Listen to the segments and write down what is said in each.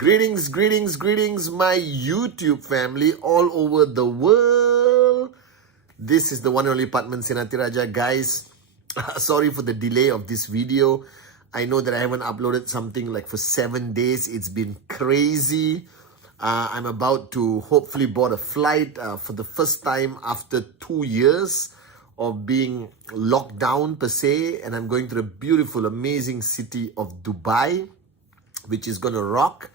Greetings, my YouTube family all over the world. This is the one and only Patman Senatiraja. Guys, sorry for the delay of this video. I know that I haven't uploaded something like for 7 days. It's been crazy. I'm about to hopefully board a flight for the first time after 2 years of being locked down per se. And I'm going to the beautiful, amazing city of Dubai, which is going to rock.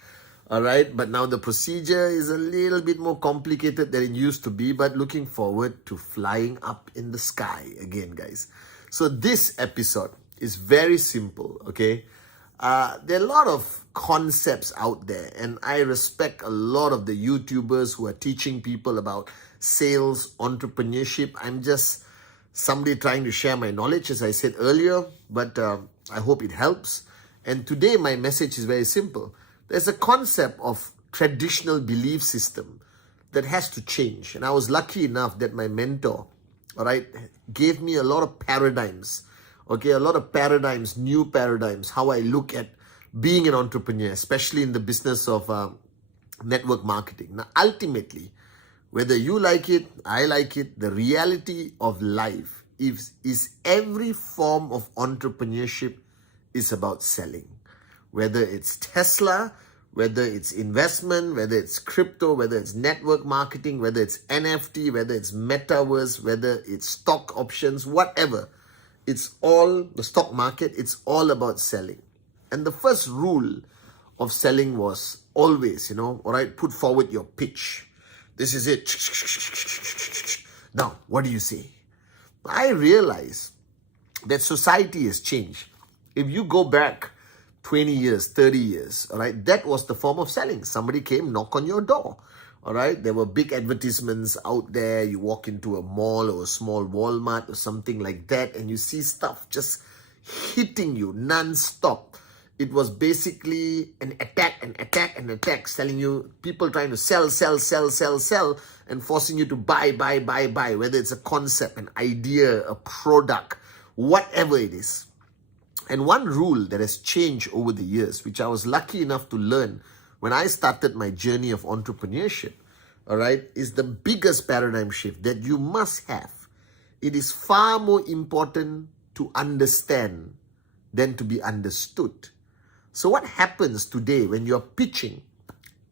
All right, but now the procedure is a little bit more complicated than it used to be, but looking forward to flying up in the sky again, guys. So this episode is very simple, okay? There are a lot of concepts out there, and I respect a lot of the YouTubers who are teaching people about sales, entrepreneurship. I'm just somebody trying to share my knowledge, as I said earlier, but I hope it helps. And today my message is very simple. There's a concept of traditional belief system that has to change. And I was lucky enough that my mentor, all right, gave me a lot of paradigms, okay, a lot of paradigms, new paradigms, how I look at being an entrepreneur, especially in the business of network marketing. Now, ultimately, whether you like it, I like it, the reality of life is every form of entrepreneurship is about selling. Whether it's Tesla, whether it's investment, whether it's crypto, whether it's network marketing, whether it's NFT, whether it's metaverse, whether it's stock options, whatever. It's all, the stock market, it's all about selling. And the first rule of selling was always, all right, put forward your pitch. This is it. Now, what do you say? I realize that society has changed. If you go back 20 years, 30 years, all right, that was the form of selling. Somebody came, knock on your door, all right? There were big advertisements out there. You walk into a mall or a small Walmart or something like that, and you see stuff just hitting you non-stop. It was basically an attack, selling you, people trying to sell, and forcing you to buy, whether it's a concept, an idea, a product, whatever it is. And one rule that has changed over the years, which I was lucky enough to learn when I started my journey of entrepreneurship, all right, is the biggest paradigm shift that you must have. It is far more important to understand than to be understood. So what happens today when you're pitching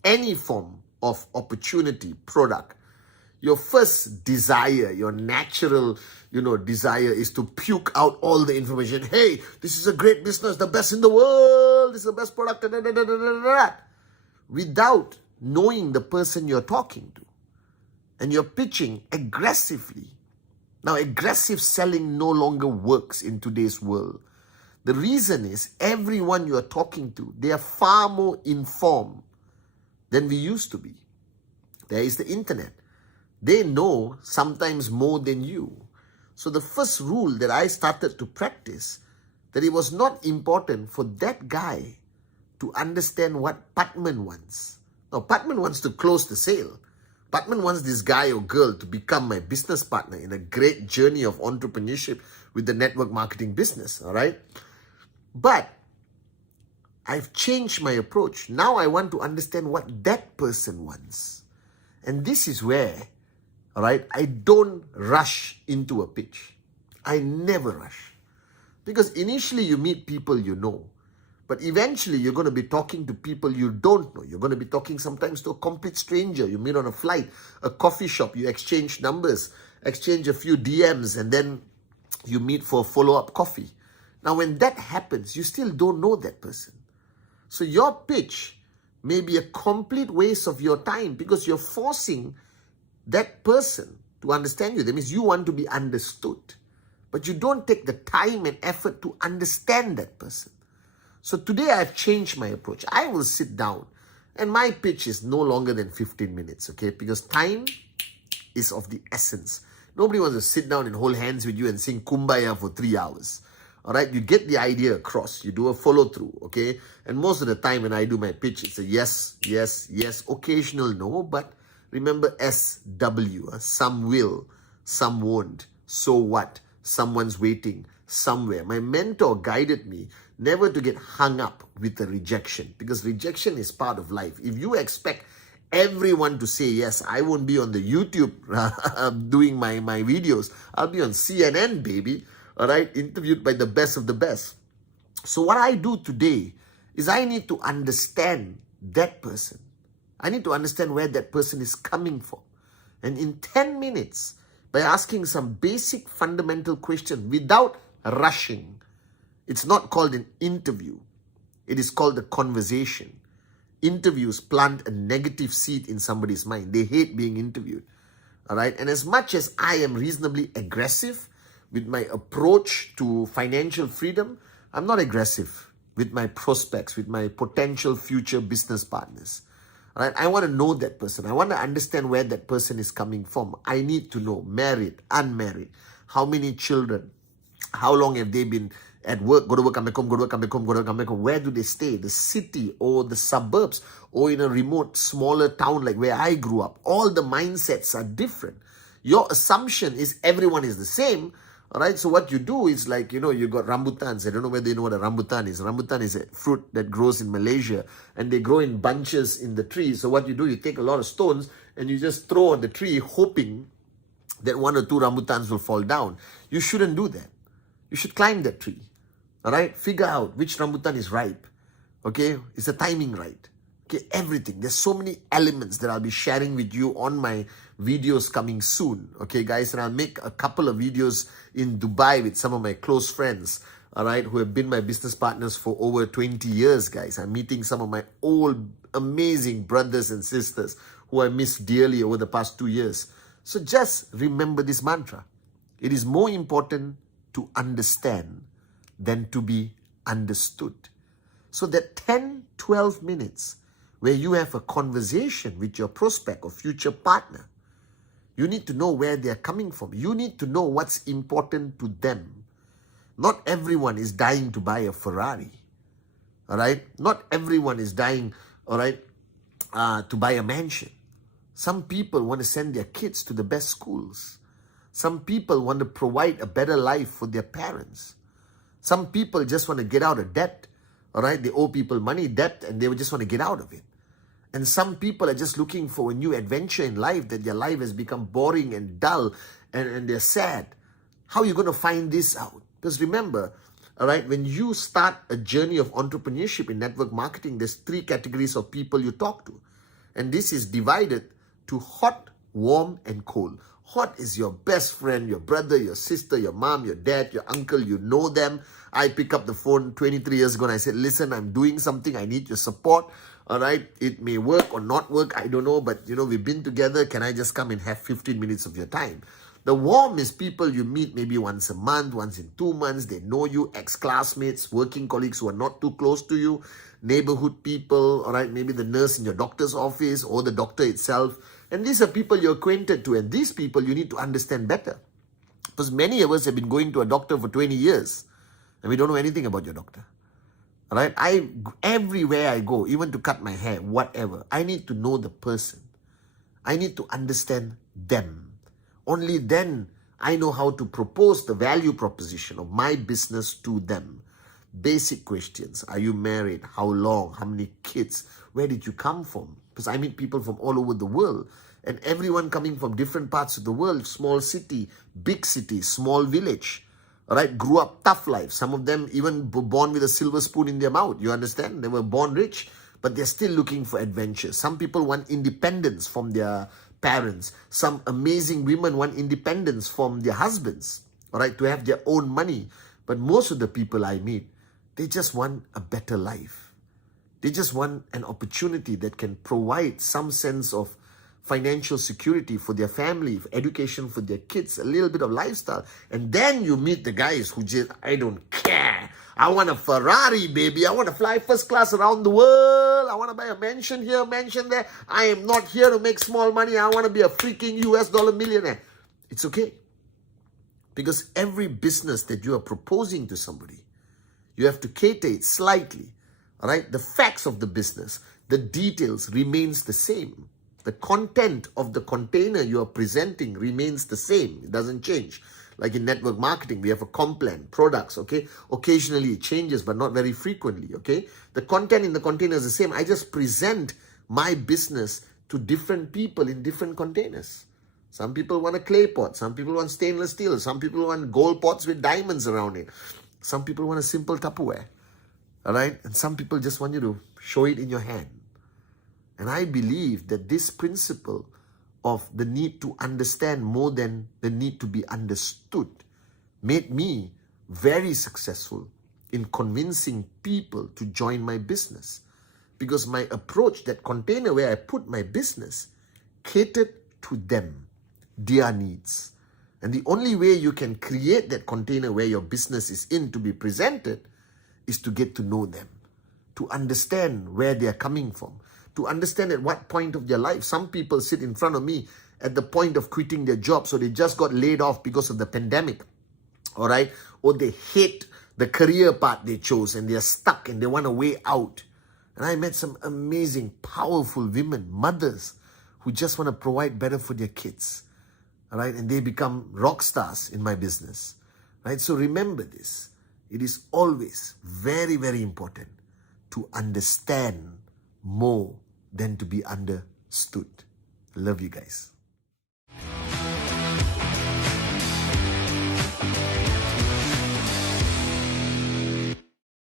any form of opportunity, product? Your first desire, your natural, desire is to puke out all the information. Hey, this is a great business, the best in the world. This is the best product, without knowing the person you're talking to. And you're pitching aggressively. Now, aggressive selling no longer works in today's world. The reason is everyone you're talking to, they are far more informed than we used to be. There is the internet. They know sometimes more than you. So the first rule that I started to practice, that it was not important for that guy to understand what Patman wants. Now, Patman wants to close the sale. Patman wants this guy or girl to become my business partner in a great journey of entrepreneurship with the network marketing business, all right? But I've changed my approach. Now I want to understand what that person wants. And this is where, all right, I don't rush into a pitch. I never rush. Because initially you meet people you know. But eventually you're going to be talking to people you don't know. You're going to be talking sometimes to a complete stranger. You meet on a flight, a coffee shop, you exchange numbers, exchange a few DMs, and then you meet for a follow-up coffee. Now when that happens, you still don't know that person. So your pitch may be a complete waste of your time because you're forcing that person to understand you. That means you want to be understood, but you don't take the time and effort to understand that person. So today I've changed my approach. I will sit down and my pitch is no longer than 15 minutes, okay? Because time is of the essence. Nobody wants to sit down and hold hands with you and sing Kumbaya for 3 hours. All right, you get the idea across. You do a follow through, okay? And most of the time when I do my pitch, it's a yes, occasional no, but remember SW, some will, some won't, so what, someone's waiting, somewhere. My mentor guided me never to get hung up with the rejection, because rejection is part of life. If you expect everyone to say yes, I won't be on the YouTube doing my videos. I'll be on CNN, baby. All right, interviewed by the best of the best. So what I do today is I need to understand that person. I need to understand where that person is coming from. And in 10 minutes, by asking some basic fundamental question without rushing, it's not called an interview. It is called a conversation. Interviews plant a negative seed in somebody's mind. They hate being interviewed. All right. And as much as I am reasonably aggressive with my approach to financial freedom, I'm not aggressive with my prospects, with my potential future business partners. All right. I want to know that person. I want to understand where that person is coming from. I need to know, married, unmarried, how many children, how long have they been at work, go to work, come back home, go to work, come back home, go to work, come back home. Where do they stay? The city or the suburbs or in a remote, smaller town like where I grew up. All the mindsets are different. Your assumption is everyone is the same. All right. So what you do is like, you got rambutans. I don't know whether you know what a rambutan is. Rambutan is a fruit that grows in Malaysia and they grow in bunches in the tree. So what you do, you take a lot of stones and you just throw on the tree hoping that 1 or 2 rambutans will fall down. You shouldn't do that. You should climb that tree. All right, figure out which rambutan is ripe. Okay, is the timing right? Okay, everything. There's so many elements that I'll be sharing with you on my videos coming soon. Okay, guys, and I'll make a couple of videos in Dubai with some of my close friends. All right, who have been my business partners for over 20 years, guys. I'm meeting some of my old amazing brothers and sisters who I miss dearly over the past 2 years. So just remember this mantra. It is more important to understand than to be understood. So that 10, 12 minutes where you have a conversation with your prospect or future partner, you need to know where they are coming from. You need to know what's important to them. Not everyone is dying to buy a Ferrari. All right? Not everyone is dying, all right, to buy a mansion. Some people want to send their kids to the best schools. Some people want to provide a better life for their parents. Some people just want to get out of debt. All right, they owe people money, debt, and they just want to get out of it. And some people are just looking for a new adventure in life, that their life has become boring and dull and they're sad. How are you going to find this out? Because remember, all right, when you start a journey of entrepreneurship in network marketing, there's 3 categories of people you talk to. And this is divided to hot, warm, and cold. Hot is your best friend, your brother, your sister, your mom, your dad, your uncle. You know them. I pick up the phone 23 years ago and I said, listen, I'm doing something. I need your support. All right. It may work or not work. I don't know. But, we've been together. Can I just come and have 15 minutes of your time? The warm is people you meet maybe once a month, once in 2 months. They know you, ex-classmates, working colleagues who are not too close to you, neighborhood people, all right, maybe the nurse in your doctor's office or the doctor itself. And these are people you're acquainted to. And these people you need to understand better. Because many of us have been going to a doctor for 20 years and we don't know anything about your doctor. All right? Everywhere I go, even to cut my hair, whatever, I need to know the person. I need to understand them. Only then I know how to propose the value proposition of my business to them. Basic questions. Are you married? How long? How many kids? Where did you come from? Because I meet people from all over the world. And everyone coming from different parts of the world. Small city, big city, small village. All right, grew up tough life. Some of them even were born with a silver spoon in their mouth. You understand? They were born rich, but they're still looking for adventure. Some people want independence from their parents. Some amazing women want independence from their husbands, all right, to have their own money. But most of the people I meet, they just want a better life. They just want an opportunity that can provide some sense of financial security for their family, for education for their kids, a little bit of lifestyle. And then you meet the guys who just, I don't care. I want a Ferrari, baby. I want to fly first class around the world. I want to buy a mansion here, mansion there. I am not here to make small money. I want to be a freaking US dollar millionaire. It's okay. Because every business that you are proposing to somebody, you have to cater it slightly. All right? The facts of the business, the details remains the same. The content of the container you are presenting remains the same. It doesn't change. Like in network marketing, we have a comp plan, products, okay? Occasionally it changes, but not very frequently, okay? The content in the container is the same. I just present my business to different people in different containers. Some people want a clay pot. Some people want stainless steel. Some people want gold pots with diamonds around it. Some people want a simple Tupperware, all right? And some people just want you to show it in your hand. And I believe that this principle of the need to understand more than the need to be understood made me very successful in convincing people to join my business. Because my approach, that container where I put my business, catered to them, their needs. And the only way you can create that container where your business is in to be presented is to get to know them, to understand where they are coming from, to understand at what point of their life. Some people sit in front of me at the point of quitting their job, so they just got laid off because of the pandemic, all right? Or they hate the career path they chose and they're stuck and they want a way out. And I met some amazing, powerful women, mothers, who just want to provide better for their kids, all right? And they become rock stars in my business, right? So remember this. It is always very, very important to understand more than to be understood. Love you guys.